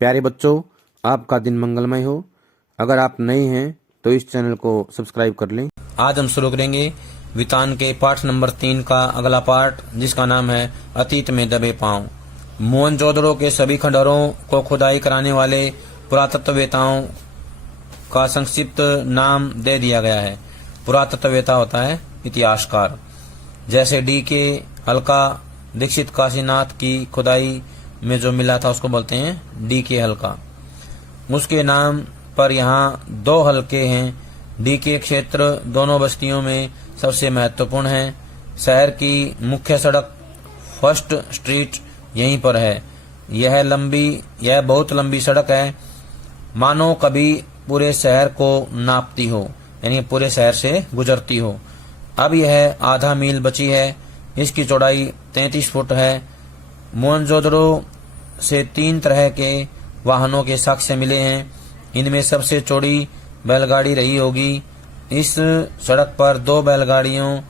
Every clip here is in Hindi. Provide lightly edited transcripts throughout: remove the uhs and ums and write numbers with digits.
प्यारे बच्चों, आपका दिन मंगलमय हो। अगर आप नए हैं तो इस चैनल को सब्सक्राइब कर लें। आज हम शुरू करेंगे वितान के पाठ नंबर 3 का अगला पाठ, जिसका नाम है अतीत में दबे पांव। मोहनजोदड़ो के सभी खंडहरों को खुदाई कराने वाले पुरातत्ववेताओं का संक्षिप्त नाम दे दिया गया है। पुरातत्ववेता होता है इतिहासकार। जैसे D.K. हल्का दीक्षित काशीनाथ की खुदाई में जो मिला था उसको बोलते हैं D.K. हल्का। उसके नाम पर यहाँ 2 हल्के हैं। D.K. क्षेत्र दोनों बस्तियों में सबसे महत्वपूर्ण है। शहर की मुख्य सड़क फर्स्ट स्ट्रीट यहीं पर है। यह बहुत लंबी सड़क है, मानो कभी पूरे शहर को नापती हो, यानी पूरे शहर से गुजरती हो। अब यह आधा मील बची है। इसकी चौड़ाई 33 फुट है। मोहनजोदड़ो से 3 तरह के वाहनों के साक्ष्य मिले हैं। इनमें सबसे चौड़ी बैलगाड़ी रही होगी। इस सड़क पर 2 बैलगाड़ियों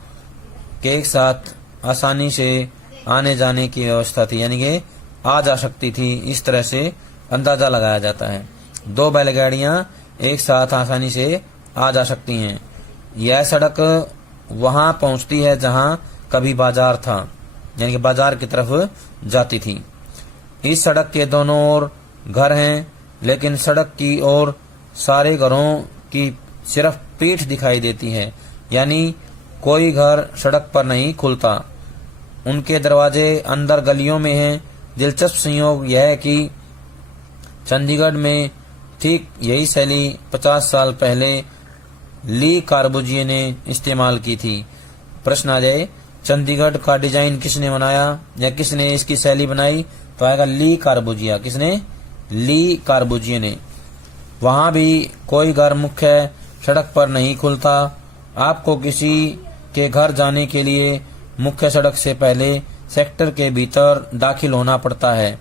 के एक साथ आसानी से आने जाने की व्यवस्था थी, यानी कि आ जा सकती थी। इस तरह से अंदाजा लगाया जाता है। 2 बैलगाड़ियां एक साथ आसानी से आ जा सकती हैं। यह सड़क वहां पहुंचती है जहां कभी बाजार था, यानी कि बाजार की तरफ जाती थी। इस सड़क के दोनों ओर घर हैं, लेकिन सड़क की ओर सारे घरों की सिर्फ पीठ दिखाई देती है, यानी कोई घर सड़क पर नहीं खुलता। उनके दरवाजे अंदर गलियों में हैं। दिलचस्प संयोग यह है कि चंडीगढ़ में ठीक यही शैली 50 साल पहले ली कार्बुजिए ने इस्तेमाल की थी। प्रश्न आ जाए, चंडीगढ़ का डिजाइन किसने बनाया या किसने इसकी शैली बनाई? तो आएगा ली कार्बुजिया। किसने? ली कार्बुजिए ने। वहां भी कोई घर मुख्य सड़क पर नहीं खुलता। आपको किसी के घर जाने के लिए मुख्य सड़क से पहले सेक्टर के भीतर दाखिल होना पड़ता है,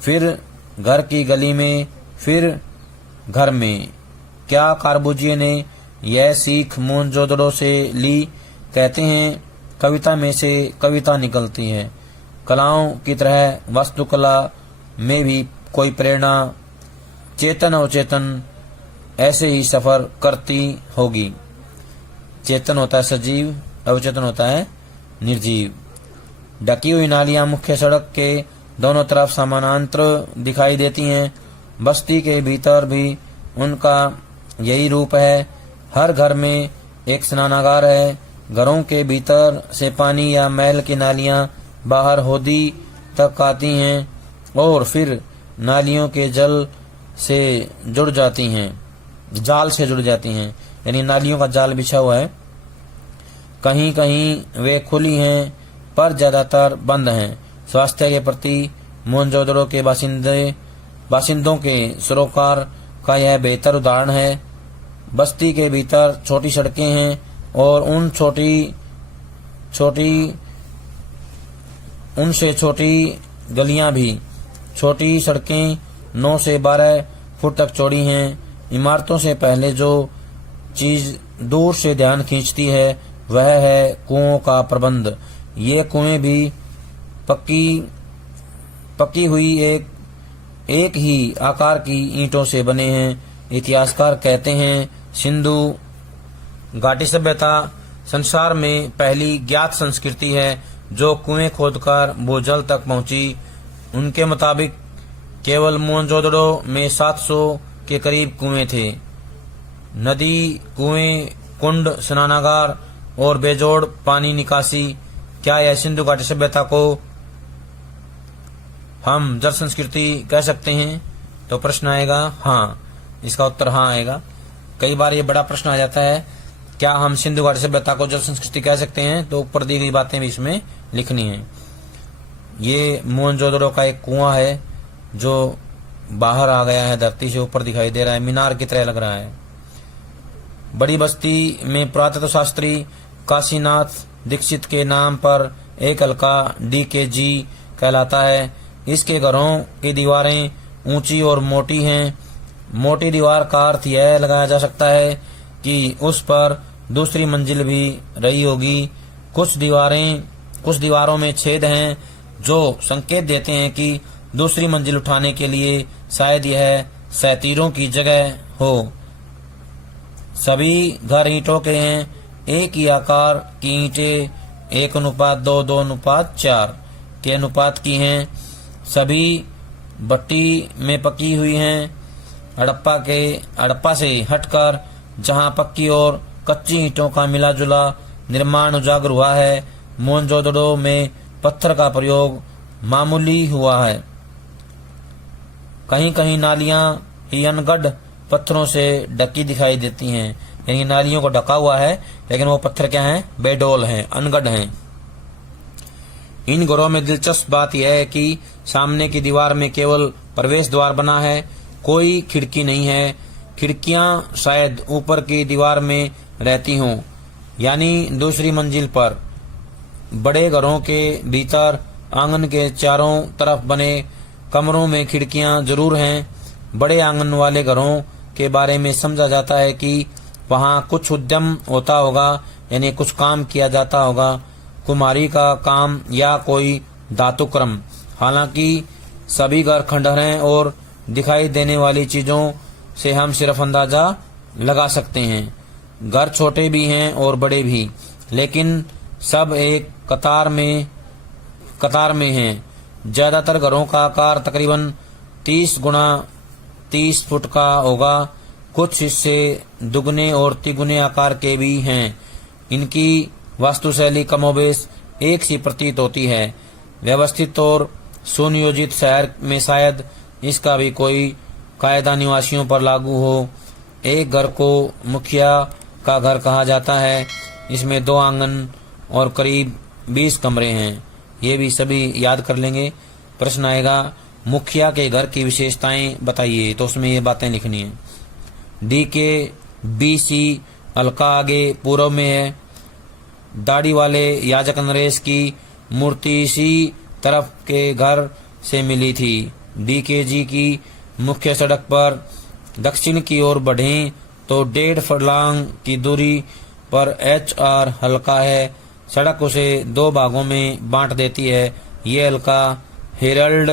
फिर घर की गली में, फिर घर में। क्या कार्बुजिए ने यह सीख मोहनजोदड़ो से ली? कहते हैं कविता में से कविता निकलती है। कलाओं की तरह वास्तुकला में भी कोई प्रेरणा चेतन अवचेतन ऐसे ही सफर करती होगी। चेतन होता है सजीव, अवचेतन होता है निर्जीव। ढकी हुई नालियां मुख्य सड़क के दोनों तरफ समानांतर दिखाई देती हैं। बस्ती के भीतर भी उनका यही रूप है। हर घर में एक स्नानागार है। घरों के भीतर से पानी या मैल की नालियां बाहर होदी तक आती हैं और फिर नालियों के जाल से जुड़ जाती हैं, यानी नालियों का जाल बिछा हुआ है। कहीं कहीं वे खुली हैं, पर ज्यादातर बंद हैं। स्वास्थ्य के प्रति मोहनजोदड़ो के बासिंदों के सरोकार का यह बेहतर उदाहरण है। बस्ती के भीतर छोटी सड़कें हैं और उनसे छोटी गलियां भी। छोटी सड़कें 9 से 12 फुट तक चौड़ी हैं। इमारतों से पहले जो चीज दूर से ध्यान खींचती है वह है कुओं का प्रबंध। ये कुएं भी पक्की हुई एक ही आकार की ईंटों से बने हैं। इतिहासकार कहते हैं सिंधु घाटी सभ्यता संसार में पहली ज्ञात संस्कृति है जो कुएं खोदकर भूजल तक पहुंची। उनके मुताबिक केवल मोहनजोदड़ो में 700 के करीब कुएं थे। नदी, कुएं, कुंड, स्नानागार और बेजोड़ पानी निकासी। क्या यह सिंधु घाटी सभ्यता को हम जल संस्कृति कह सकते हैं? तो प्रश्न आएगा हाँ। इसका उत्तर हाँ आएगा। कई बार ये बड़ा प्रश्न आ जाता है, क्या हम सिंधु घाटी सभ्यता को जल संस्कृति कह सकते हैं? तो ऊपर दी गई बातें भी इसमें लिखनी है। ये मोहनजोदड़ो का एक कुआं है जो बाहर आ गया है, धरती से ऊपर दिखाई दे रहा है, मीनार की तरह लग रहा है। बड़ी बस्ती में पुरातत्व शास्त्री काशीनाथ दीक्षित के नाम पर एक हल्का D.K.G. कहलाता है। इसके घरों की दीवारें ऊंची और मोटी हैं। मोटी दीवार का अर्थ यह लगाया जा सकता है कि उस पर दूसरी मंजिल भी रही होगी। कुछ दीवारों में छेद हैं जो संकेत देते हैं कि दूसरी मंजिल उठाने के लिए शायद यह सैतीरों की जगह हो। सभी घर ईंटों के हैं, एक ही आकार की ईंटें 1:2, 2:4 के अनुपात की हैं। सभी भट्टी में पकी हुई हैं। हड़प्पा से हटकर जहां पक्की और कच्ची ईंटों का मिला जुला निर्माण उजागर हुआ है, मोहनजोदड़ो में पत्थर का प्रयोग मामूली हुआ है। कहीं कहीं नालियां ही अनगढ़ पत्थरों से ढकी दिखाई देती हैं, यानी नालियों को ढका हुआ है लेकिन वो पत्थर क्या हैं? बेडोल हैं, अनगढ़ हैं। इन घरों में दिलचस्प बात यह है कि सामने की दीवार में केवल प्रवेश द्वार बना है, कोई खिड़की नहीं है। खिड़कियां शायद ऊपर की दीवार में रहती हों, यानी दूसरी मंजिल पर। बड़े घरों के भीतर आंगन के चारों तरफ बने कमरों में खिड़कियां जरूर हैं। बड़े आंगन वाले घरों के बारे में समझा जाता है कि वहां कुछ उद्यम होता होगा, यानी कुछ काम किया जाता होगा, कुम्हारी का काम या कोई धातु क्रम। हालांकि सभी घर खंडहर हैं और दिखाई देने वाली चीजों से हम सिर्फ अंदाजा लगा सकते हैं। घर छोटे भी हैं और बड़े भी, लेकिन सब एक कतार में हैं। ज्यादातर घरों का आकार तकरीबन 30x30 फुट का होगा। कुछ हिस्से दुगने और तिगुने आकार के भी हैं। इनकी वास्तुशैली कमोबेश एक सी प्रतीत होती है। व्यवस्थित और सुनियोजित शहर में शायद इसका भी कोई कायदा निवासियों पर लागू हो। एक घर को मुखिया का घर कहा जाता है। इसमें 2 आंगन और करीब 20 कमरे हैं। ये भी सभी याद कर लेंगे। प्रश्न आएगा मुखिया के घर की विशेषताएं बताइए, तो उसमें ये बातें लिखनी है। DK-BC हल्का आगे पूर्व में है। दाढ़ी वाले याजक नरेश की मूर्ति इसी तरफ के घर से मिली थी। DKG की मुख्य सड़क पर दक्षिण की ओर बढ़ें तो 1.5 फर्लांग की दूरी पर HR हल्का है। सड़क उसे 2 भागों में बांट देती है। ये हल्का हेरल्ड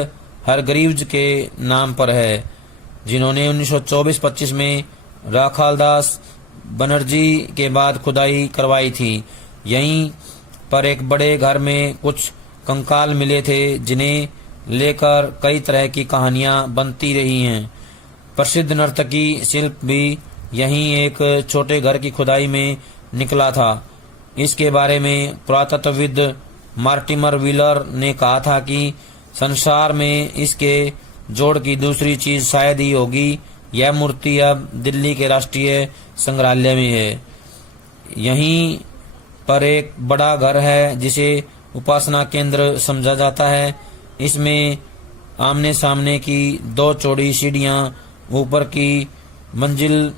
हरग्रीव्ज के नाम पर है, जिन्होंने 1924-25 में राखालदास बनर्जी के बाद खुदाई करवाई थी। यहीं पर एक बड़े घर में कुछ कंकाल मिले थे, जिन्हें लेकर कई तरह की कहानियां बनती रही हैं। प्रसिद्ध नर्तकी शिल्प भी यहीं एक छोटे घर की खुदाई में निकला था। इसके बारे में पुरातत्वविद मार्टिमर व्हीलर ने कहा था कि संसार में इसके जोड़ की दूसरी चीज शायद ही होगी। यह मूर्ति अब दिल्ली के राष्ट्रीय संग्रहालय में है। यहीं पर एक बड़ा घर है जिसे उपासना केंद्र समझा जाता है। इसमें आमने सामने की 2 चौड़ी सीढ़ियां ऊपर की मंजिल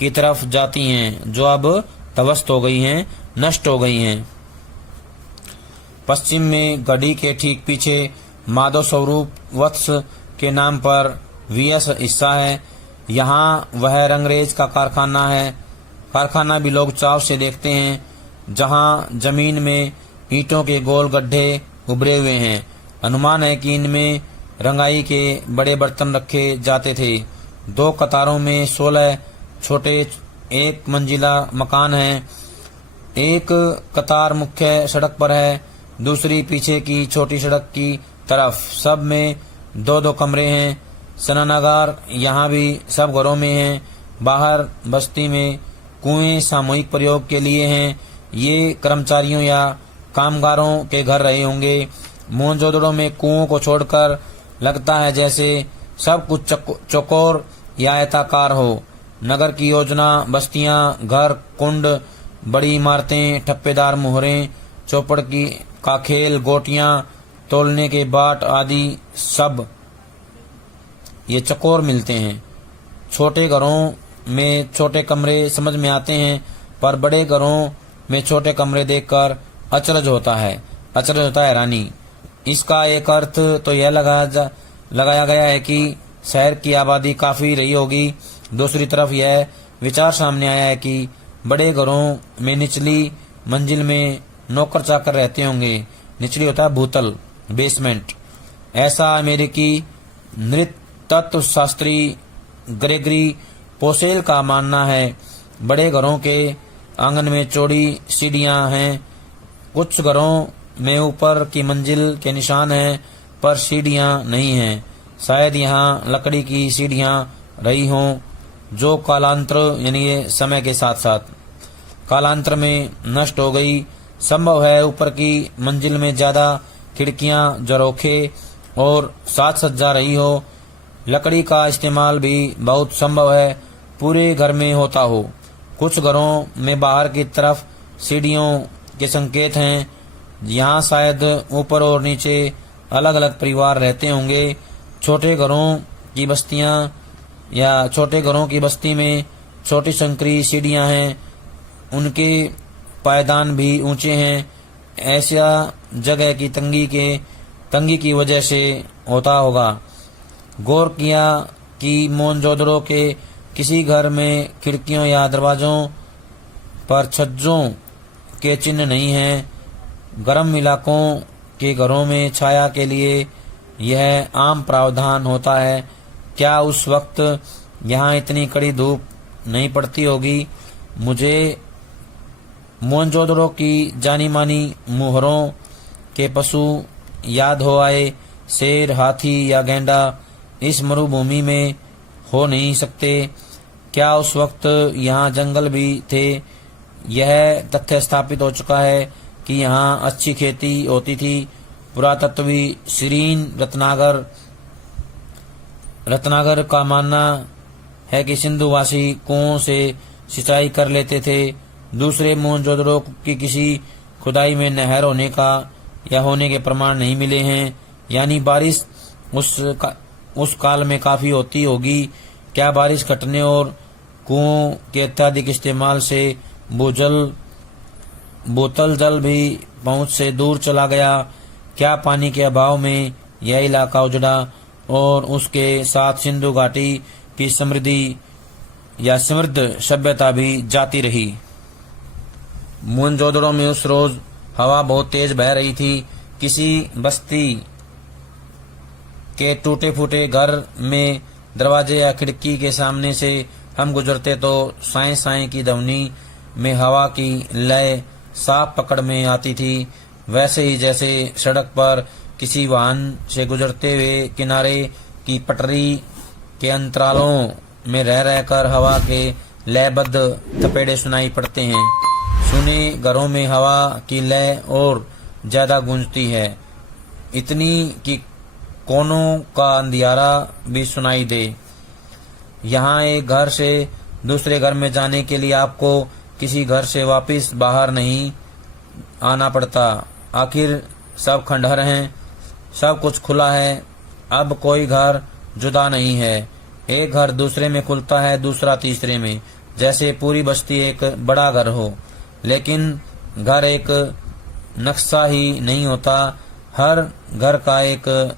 की तरफ जाती हैं, जो अब ध्वस्त हो गई हैं, नष्ट हो गई हैं। पश्चिम में गढ़ी के ठीक पीछे माधव स्वरूप वत्स के नाम पर VS हिस्सा है। यहाँ वह रंगरेज का कारखाना है। कारखाना भी लोग चाव से देखते हैं, जहाँ जमीन में ईंटों के गोल गड्ढे उभरे हुए हैं। अनुमान है कि इनमें रंगाई के बड़े बर्तन रखे जाते थे। 2 कतारों में 16 छोटे 1 मंजिला मकान हैं। एक कतार मुख्य सड़क पर है, दूसरी पीछे की छोटी सड़क की तरफ। सब में 2-2 कमरे हैं। स्नानागार यहाँ भी सब घरों में हैं। बाहर बस्ती में कुएं सामूहिक प्रयोग के लिए हैं। ये कर्मचारियों या कामगारों के घर रहे होंगे। मोहनजोदड़ो में कुओं को छोड़कर लगता है जैसे सब कुछ चौकोर या आयताकार हो। नगर की योजना, बस्तियां, घर, कुंड, बड़ी इमारतें, ठप्पेदार मोहरें, चौपड़ का खेल, गोटियां, तोलने के बाट आदि सब ये चकोर मिलते हैं। छोटे घरों में छोटे कमरे समझ में आते हैं, पर बड़े घरों में छोटे कमरे देखकर अचरज होता है हैरानी। इसका एक अर्थ तो यह लगाया गया है कि शहर की आबादी काफी रही होगी। दूसरी तरफ यह विचार सामने आया है कि बड़े घरों में निचली मंजिल में नौकर चाकर रहते होंगे। निचली होता है भूतल, बेसमेंट। ऐसा अमेरिकी नृत्य तत्वशास्त्री ग्रेगरी पोसेल का मानना है बड़े घरों के आंगन में चौड़ी सीढ़ियां हैं। कुछ घरों में ऊपर की मंजिल के निशान हैं पर सीढ़ियां नहीं हैं। शायद यहाँ लकड़ी की सीढ़ियां रही हों जो कालांतर यानी ये समय के साथ साथ कालांतर में नष्ट हो गई। संभव है ऊपर की मंजिल में ज्यादा खिड़कियां, झरोखे और साज सज्जा रही हो। लकड़ी का इस्तेमाल भी बहुत संभव है पूरे घर में होता हो। कुछ घरों में बाहर की तरफ सीढ़ियों के संकेत हैं। यहाँ शायद ऊपर और नीचे अलग अलग परिवार रहते होंगे। छोटे घरों की बस्ती में छोटी संकरी सीढ़ियां हैं, उनके पायदान भी ऊंचे हैं। ऐसा जगह की तंगी की वजह से होता होगा। गौर किया कि मोहनजोदड़ो के किसी घर में खिड़कियों या दरवाजों पर छज्जों के चिन्ह नहीं हैं। गर्म इलाकों के घरों में छाया के लिए यह आम प्रावधान होता है। क्या उस वक्त यहाँ इतनी कड़ी धूप नहीं पड़ती होगी? मुझे मोहनजोदड़ो की जानी मानी मुहरों के पशु याद हो आए। शेर, हाथी या गैंडा इस मरुभूमि में हो नहीं सकते। क्या उस वक्त यहाँ जंगल भी थे? यह तथ्य स्थापित हो चुका है कि यहाँ अच्छी खेती होती थी। पुरातत्वी श्रीन रत्नागर का मानना है कि सिंधुवासी कुओं से सिंचाई कर लेते थे। दूसरे मोहनजोदड़ो की किसी खुदाई में नहर होने के प्रमाण नहीं मिले हैं, यानी बारिश उस काल में काफी होती होगी। क्या बारिश घटने और कुओं के अत्यधिक इस्तेमाल से बोतल जल भी पहुंच से दूर चला गया? क्या पानी के अभाव में यह इलाका उजड़ा और उसके साथ सिंधु घाटी की समृद्ध सभ्यता भी जाती रही? मोहनजोदड़ो में उस रोज हवा बहुत तेज बह रही थी। किसी बस्ती के टूटे फूटे घर में दरवाजे या खिड़की के सामने से हम गुजरते तो साए साए की ध्वनि में हवा की लय साफ पकड़ में आती थी। वैसे ही जैसे सड़क पर किसी वाहन से गुजरते हुए किनारे की पटरी के अंतरालों में रह रहकर हवा के लयबद्ध थपेड़े सुनाई पड़ते हैं। सुने घरों में हवा की लय और ज्यादा गूंजती है, इतनी कि कोनों का अंधियारा भी सुनाई दे। यहाँ एक घर से दूसरे घर में जाने के लिए आपको किसी घर से वापस बाहर नहीं आना पड़ता। आखिर सब खंडहर हैं, सब कुछ खुला है। अब कोई घर जुदा नहीं है। एक घर दूसरे में खुलता है, दूसरा तीसरे में, जैसे पूरी बस्ती एक बड़ा घर हो। लेकिन घर एक नक्शा ही नहीं होता। हर घर का एक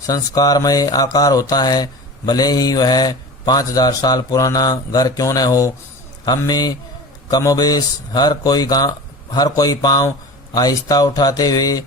संस्कारमय आकार होता है, भले ही वह 5000 साल पुराना घर क्यों न हो। हम में कमोबेश हर कोई पांव आहिस्ता उठाते हुए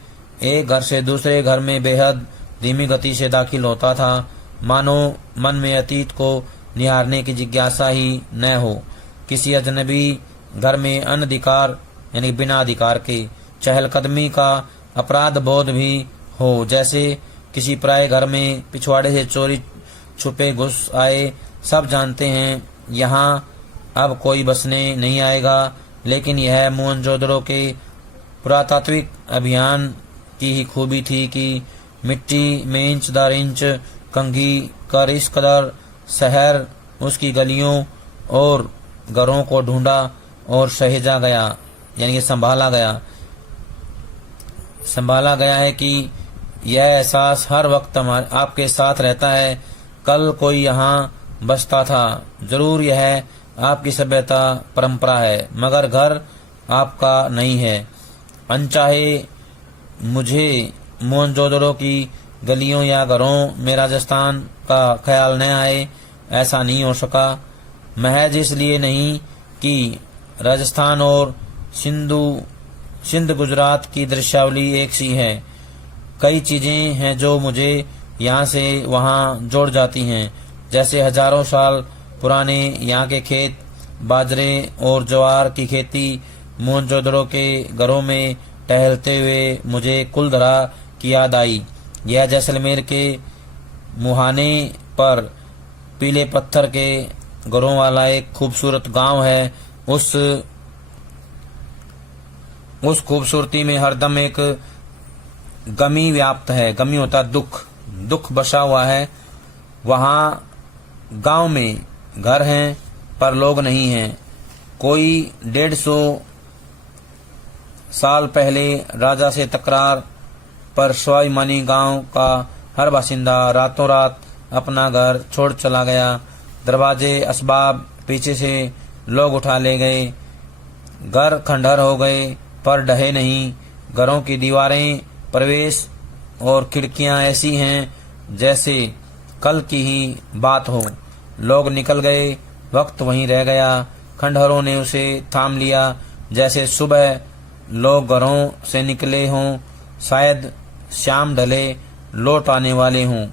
एक घर से दूसरे घर में बेहद धीमी गति से दाखिल होता था, मानो मन में अतीत को निहारने की जिज्ञासा ही न हो। किसी अजनबी घर में अनधिकार यानी बिना अधिकार के चहलकदमी का अपराध बोध भी हो, जैसे किसी पराये घर में पिछवाड़े से चोरी छुपे घुस आए। सब जानते हैं यहाँ अब कोई बसने नहीं आएगा, लेकिन यह मोहनजोदड़ो के पुरातात्विक अभियान की ही खूबी थी कि मिट्टी में इंच दर इंच कंघी कर इस कदर शहर उसकी गलियों और घरों को ढूंढा और सहेजा गया, यानी कि संभाला गया है कि यह एहसास हर वक्त आपके साथ रहता है। कल कोई यहाँ बसता था, जरूर यह आपकी सभ्यता परंपरा है, मगर घर आपका नहीं है। अनचाहे मुझे मोहनजोदड़ो की गलियों या घरों में राजस्थान का ख्याल न आए, ऐसा नहीं हो सका। महज इसलिए नहीं कि राजस्थान और सिंध गुजरात की दृश्यावली एक सी है। कई चीजें हैं जो मुझे यहाँ से वहाँ जोड़ जाती हैं। जैसे हजारों साल पुराने यहाँ के खेत बाजरे और ज्वार की खेती। मोहनजोदड़ो के घरों में टहलते हुए मुझे कुलधरा की याद आई। यह जैसलमेर के मुहाने पर पीले पत्थर के घरों वाला एक खूबसूरत गांव है। उस खूबसूरती में हरदम एक गमी व्याप्त है। गमी होता दुख, दुख बसा हुआ है। वहाँ गांव में घर हैं पर लोग नहीं हैं। कोई 150 साल पहले राजा से तकरार पर स्वाभिमानी गांव का हर बासिंदा रातों रात अपना घर छोड़ चला गया। दरवाजे असबाब पीछे से लोग उठा ले गए। घर खंडहर हो गए पर ढहे नहीं। घरों की दीवारें, प्रवेश और खिड़कियां ऐसी हैं जैसे कल की ही बात हो। लोग निकल गए, वक्त वहीं रह गया। खंडहरों ने उसे थाम लिया जैसे सुबह लोग घरों से निकले हों, शायद शाम ढले लौट आने वाले हों।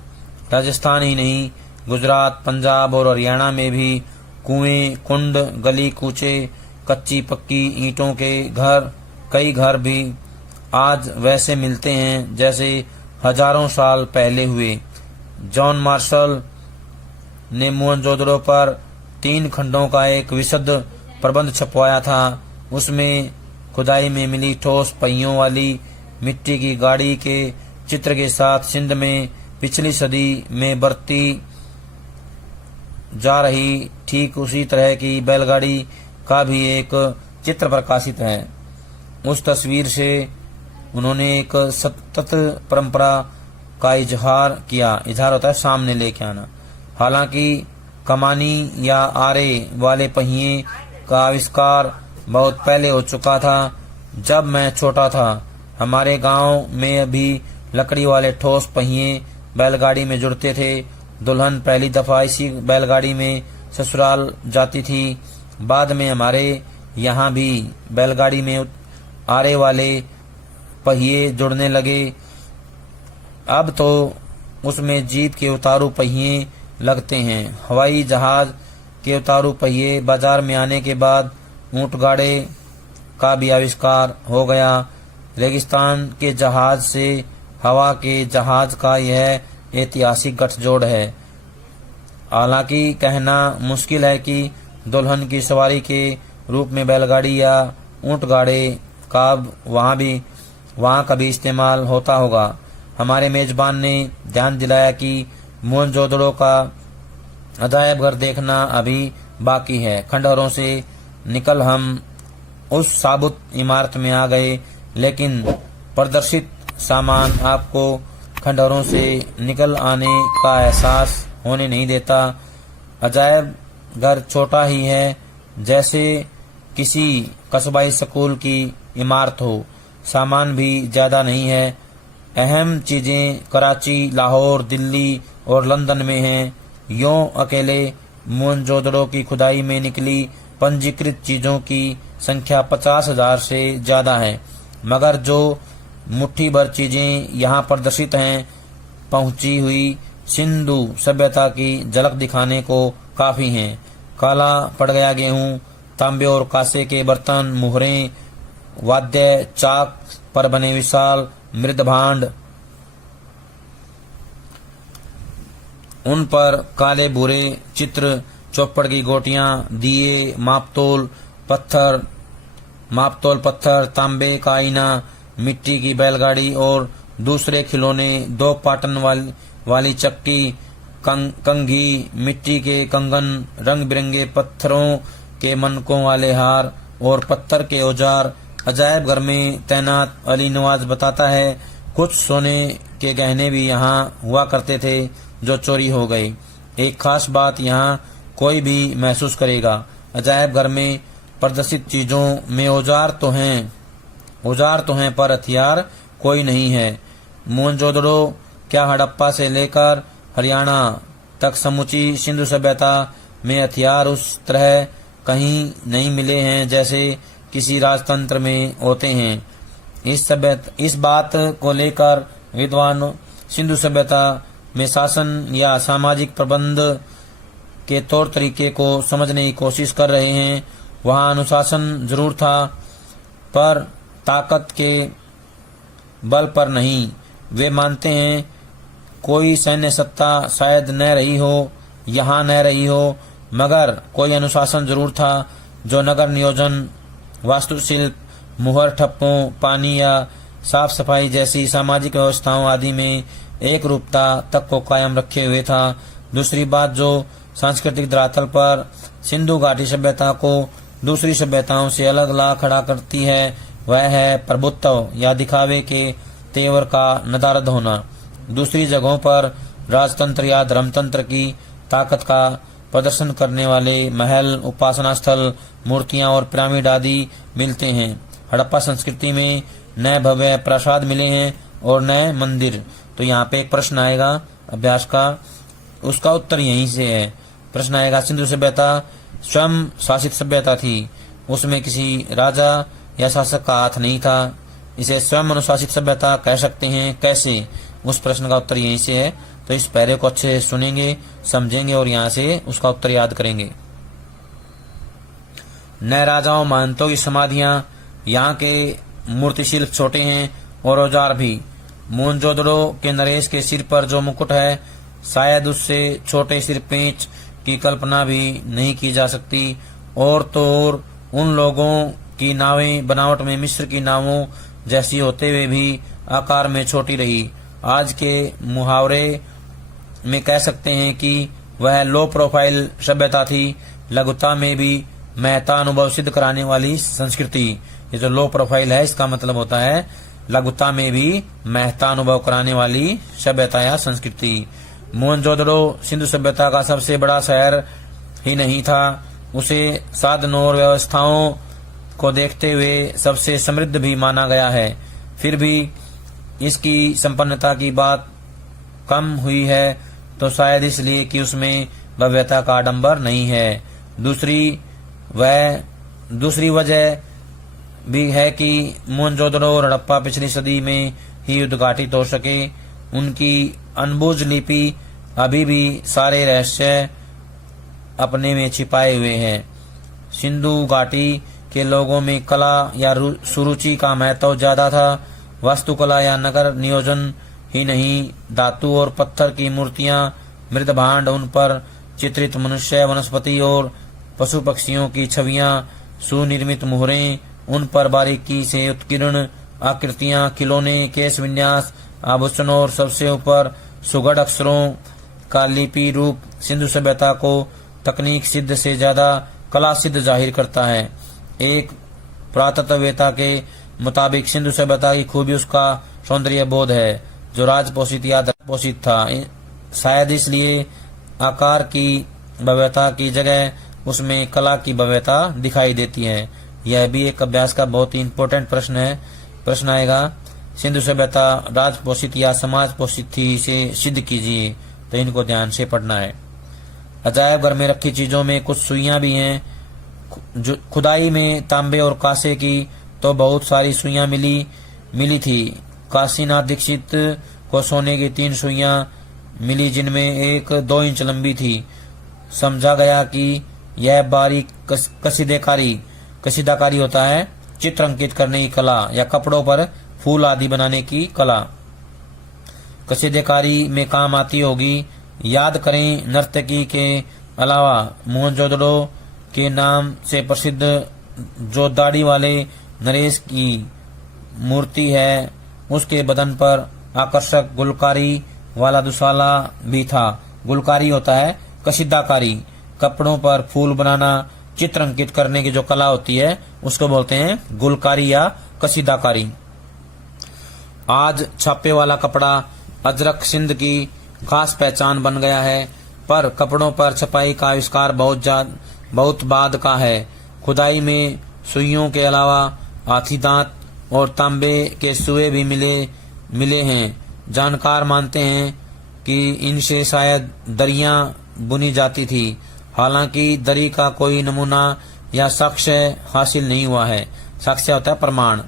राजस्थान ही नहीं, गुजरात, पंजाब और हरियाणा में भी कुएं, कुंड, गली कूचे, कच्ची पक्की ईंटों के घर, कई घर भी आज वैसे मिलते हैं जैसे हजारों साल पहले हुए। जॉन मार्शल ने मोहनजोदड़ो पर 3 खंडों का एक विशद प्रबंध छपवाया था। उसमें खुदाई में मिली ठोस पहियों वाली मिट्टी की गाड़ी के चित्र के साथ सिंध में पिछली सदी में बरती जा रही ठीक उसी तरह की बैलगाड़ी का भी एक चित्र प्रकाशित है। उस तस्वीर से उन्होंने एक सतत परंपरा का इजहार किया। इजहार होता है सामने लेके आना। हालांकि कमानी या आरे वाले पहिए का आविष्कार बहुत पहले हो चुका था। जब मैं छोटा था, हमारे गांव में भी लकड़ी वाले ठोस पहिए बैलगाड़ी में जुड़ते थे। दुल्हन पहली दफा इसी बैलगाड़ी में ससुराल जाती थी। बाद में हमारे यहाँ भी बैलगाड़ी में आरे वाले पहिए जुड़ने लगे। अब तो उसमें जीप के उतारू पहिए लगते हैं। हवाई जहाज के उतारू पहिए बाजार में आने के बाद ऊंट गाड़े का भी आविष्कार हो गया। रेगिस्तान के जहाज से हवा के जहाज का यह ऐतिहासिक गठजोड़ है। हालांकि कहना मुश्किल है कि दुल्हन की सवारी के रूप में बैलगाड़ी या ऊंट गाड़े का वहाँ कभी इस्तेमाल होता होगा। हमारे मेजबान ने ध्यान दिलाया कि मोहनजोदड़ो का अजायब घर देखना अभी बाकी है। खंडहरों से निकल हम उस साबुत इमारत में आ गए, लेकिन प्रदर्शित सामान आपको खंडहरों से निकल आने का एहसास होने नहीं देता। अजायब घर छोटा ही है, जैसे किसी कस्बाई स्कूल की इमारत हो। सामान भी ज्यादा नहीं है। अहम चीजें कराची, लाहौर, दिल्ली और लंदन में हैं। यों अकेले मोहनजोदड़ो की खुदाई में निकली पंजीकृत चीजों की संख्या 50,000 से ज्यादा है, मगर जो मुट्ठी भर चीजें यहाँ प्रदर्शित हैं, पहुंची हुई सिंधु सभ्यता की झलक दिखाने को काफी हैं। काला पड़ गया गेहूं, तांबे और कांसे के बर्तन, मुहरें, वाद्य, चाक पर बने विशाल मृद भांड, उन पर काले भूरे चित्र, चौपड़ की गोटियां, दिए, मापतोल पत्थर, तांबे का आईना, मिट्टी की बैलगाड़ी और दूसरे खिलौने, 2 पाटन वाली चक्की, कंघी, मिट्टी के कंगन, रंग बिरंगे पत्थरों के मनकों वाले हार और पत्थर के औजार। अजायब घर में तैनात अली नवाज बताता है, कुछ सोने के गहने भी यहाँ हुआ करते थे जो चोरी हो गए। एक खास बात यहाँ कोई भी महसूस करेगा, अजायब घर में प्रदर्शित चीजों में औजार तो हैं पर हथियार कोई नहीं है। मोहनजोदड़ो क्या हड़प्पा से लेकर हरियाणा तक समूची सिंधु सभ्यता में हथियार उस तरह कहीं नहीं मिले हैं जैसे किसी राजतंत्र में होते हैं। इस बात को लेकर विद्वान सिंधु सभ्यता में शासन या सामाजिक प्रबंध के तौर तरीके को समझने की कोशिश कर रहे हैं। वहाँ अनुशासन जरूर था, पर ताकत के बल पर नहीं। वे मानते हैं कोई सैन्य सत्ता शायद न रही हो, यहाँ न रही हो, मगर कोई अनुशासन जरूर था जो नगर नियोजन, वास्तुशिल्प, मुहर ठप्पों, पानी या साफ सफाई जैसी सामाजिक व्यवस्थाओं आदि में एक रूपता तक को कायम रखे हुए था। दूसरी बात जो सांस्कृतिक धरातल पर सिंधु घाटी सभ्यता को दूसरी सभ्यताओं से अलग ला खड़ा करती है, वह है प्रभुत्व या दिखावे के तेवर का नदारद होना। दूसरी जगहों पर राजतंत्र या धर्मतंत्र की ताकत का प्रदर्शन करने वाले महल, उपासना स्थल, मूर्तियां और पिरामिड आदि मिलते हैं। हड़प्पा संस्कृति में नए भव्य प्रासाद मिले हैं और नए मंदिर। तो यहाँ पे एक प्रश्न आएगा अभ्यास का, उसका उत्तर यहीं से है। प्रश्न आएगा, सिंधु सभ्यता स्वयं शासित सभ्यता थी, उसमें किसी राजा या शासक का हाथ नहीं था, इसे स्वयं अनुशासित सभ्यता कह सकते हैं, कैसे? उस प्रश्न का उत्तर यहीं से है। तो इस पैरे को अच्छे से सुनेंगे, समझेंगे और यहाँ से उसका उत्तर याद करेंगे। नए राजाओं महंतों की समाधियां, यहाँ के मूर्ति शिल्प छोटे हैं और औजार भी। मोहनजोदड़ो के नरेश के सिर पर जो मुकुट है, शायद उससे छोटे सिर पेंच की कल्पना भी नहीं की जा सकती। और तो और उन लोगों की नावें बनावट में मिस्र की नावों जैसी होते हुए भी आकार में छोटी रही। आज के मुहावरे में कह सकते हैं कि वह लो प्रोफाइल सभ्यता थी, लघुता में भी महत्ता अनुभव सिद्ध कराने वाली संस्कृति। ये जो लो प्रोफाइल है, इसका मतलब होता है लघुता में भी महत्ता अनुभव कराने वाली सभ्यता या संस्कृति। मोहनजोदड़ो सिंधु सभ्यता का सबसे बड़ा शहर ही नहीं था, उसे साधनों और व्यवस्थाओं को देखते हुए सबसे समृद्ध भी माना गया है। फिर भी इसकी संपन्नता की बात कम हुई है, तो शायद इसलिए कि उसमें भव्यता का आडंबर नहीं है। दूसरी वजह भी है कि मोहनजोदड़ो और हड़प्पा पिछली सदी में ही उद्घाटित हो सके। उनकी अनबुझ लिपि अभी भी सारे रहस्य अपने में छिपाए हुए हैं। सिंधु घाटी के लोगों में कला या सुरुचि का महत्व ज्यादा था। वास्तुकला या नगर नियोजन ही नहीं, धातु और पत्थर की मूर्तियां, मृद भांड, उन पर चित्रित मनुष्य, वनस्पति और पशु पक्षियों की छवियां, सुनिर्मित मुहरें, उन पर बारीकी से उत्कीर्ण आकृतियां, खिलौने, केश विन्यास, आभूषण और सबसे ऊपर सुगढ़ अक्षरों का लिपि रूप सिंधु सभ्यता को तकनीक सिद्ध से ज्यादा कला सिद्ध जाहिर करता है। एक पुरातत्ववेत्ता के मुताबिक सिंधु सभ्यता की खूबी उसका सौंदर्य बोध है, जो राजपोषित या धनपोषित था। शायद इसलिए आकार की भव्यता की जगह उसमें कला की भव्यता दिखाई देती है। यह भी एक अभ्यास का बहुत ही इम्पोर्टेंट प्रश्न है। प्रश्न आएगा, सिंधु सभ्यता राजपोषित या समाज पोषित थी, इसे सिद्ध कीजिए। तो इनको ध्यान से पढ़ना है। अजायब घर में रखी चीजों में कुछ सुइयां भी हैं। जो खुदाई में तांबे और कांसे की तो बहुत सारी सुइयां मिली थी। काशीनाथ दीक्षित को सोने की 3 सुइयां मिली, जिनमें एक 2 इंच लंबी थी। समझा गया कि यह बारीक कसीदाकारी होता है, चित्र अंकित करने की कला या कपड़ों पर फूल आदि बनाने की कला कसीदाकारी में काम आती होगी। याद करें, नर्तकी के अलावा मोहनजोदड़ो के नाम से प्रसिद्ध जो दाढ़ी वाले नरेश की मूर्ति है, उसके बदन पर आकर्षक गुलकारी वाला दुशाला भी था। गुलकारी होता है कसीदाकारी, कपड़ों पर फूल बनाना, चित्र अंकित करने की जो कला होती है उसको बोलते हैं गुलकारी या कसीदाकारी। आज छापे वाला कपड़ा अजरक सिंध की खास पहचान बन गया है, पर कपड़ों पर छपाई का आविष्कार बहुत बाद का है। खुदाई में सुइयों के अलावा हाथी दांत और तांबे के सुए भी मिले हैं। जानकार मानते हैं कि इनसे शायद दरियां बुनी जाती थी। हालांकि दरी का कोई नमूना या साक्ष्य हासिल नहीं हुआ है। साक्ष्य होता है प्रमाण,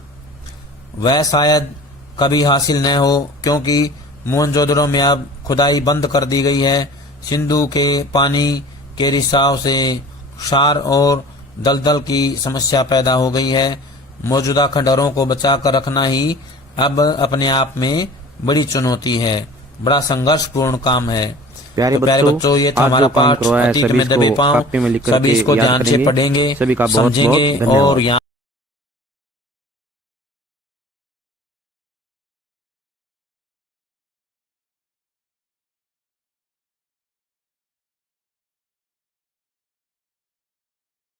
वह शायद कभी हासिल न हो, क्योंकि मोहनजोदड़ो में अब खुदाई बंद कर दी गई है। सिंधु के पानी के रिसाव से क्षार और दलदल की समस्या पैदा हो गई है। मौजूदा खंडहरों को बचाकर रखना ही अब अपने आप में बड़ी चुनौती है, बड़ा संघर्षपूर्ण काम है। प्यारे बच्चों, ये था हमारा पाठ अतीत में दबे पांव। सभी इसको ध्यान से पढ़ेंगे, समझेंगे और यहाँ